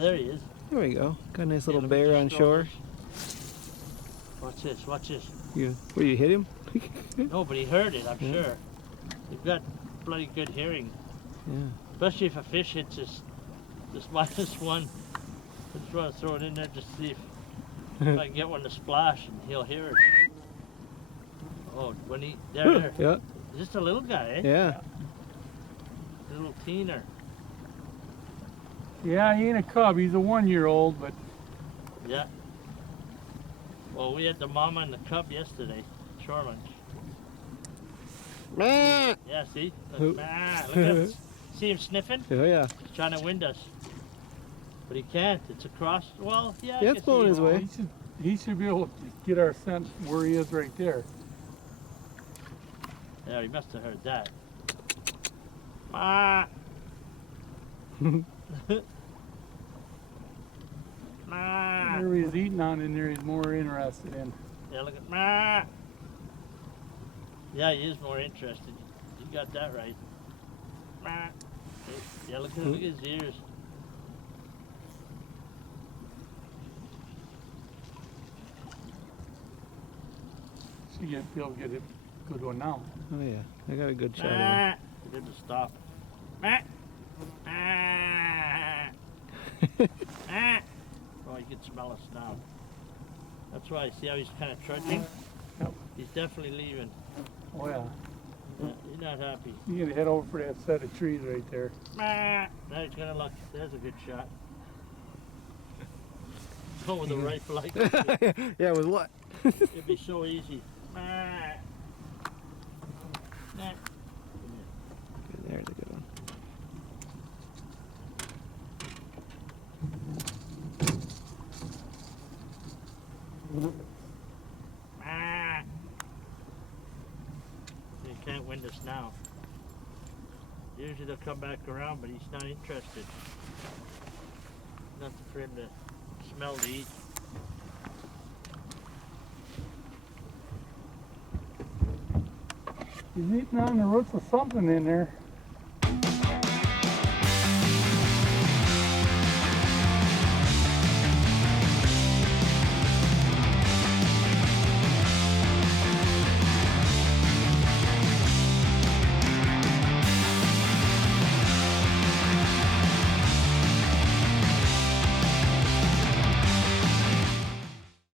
there he is. There we go. Got a nice little Let me bear just on throw shore. this. Watch this, watch this. Where you hit him? No, but he heard it, I'm Yeah. sure. They've got bloody good hearing. Yeah. Especially if a fish hits this -1. I just want to throw it in there just to see if I can get one to splash and he'll hear it. Oh, when he, there. Yeah. Just a little guy, eh? Yeah. A little teener. Yeah, he ain't a cub. He's a 1-year-old, but Yeah. Well, we had the mama and the cub yesterday, shore lunch. Meh. Yeah, see? Who- Look at him. See him sniffing? Oh yeah. He's trying to wind us. But he can't. It's across. Well, yeah. I Yeah, it's guess blowing he- his way. he should be able to get our scent where he is right there. Yeah, he must have heard that. Ma. Ma. Whatever he's eating on in there, he's more interested in. Yeah, look at Ma. Yeah, he is more interested. You got that right. Ma. Yeah, look at his ears. She get he'll get a good one now. Oh yeah. I got a good shot of him. Ma. He didn't stop. Ma. Ma. Ma. Oh, you can smell us now. That's why. See how he's kind of trudging? Yep. He's definitely leaving. Oh yeah. Yeah, he's not happy. You gotta head over for that set of trees right there. Now he's gonna look. There's a good shot. Go with a rifle like this. Yeah, with what? It'd be so easy. Nah. There's a good one. Ah. You can't win this now. Usually they'll come back around, but he's not interested. Nothing for him to smell to eat. He's eating on the roots of something in there.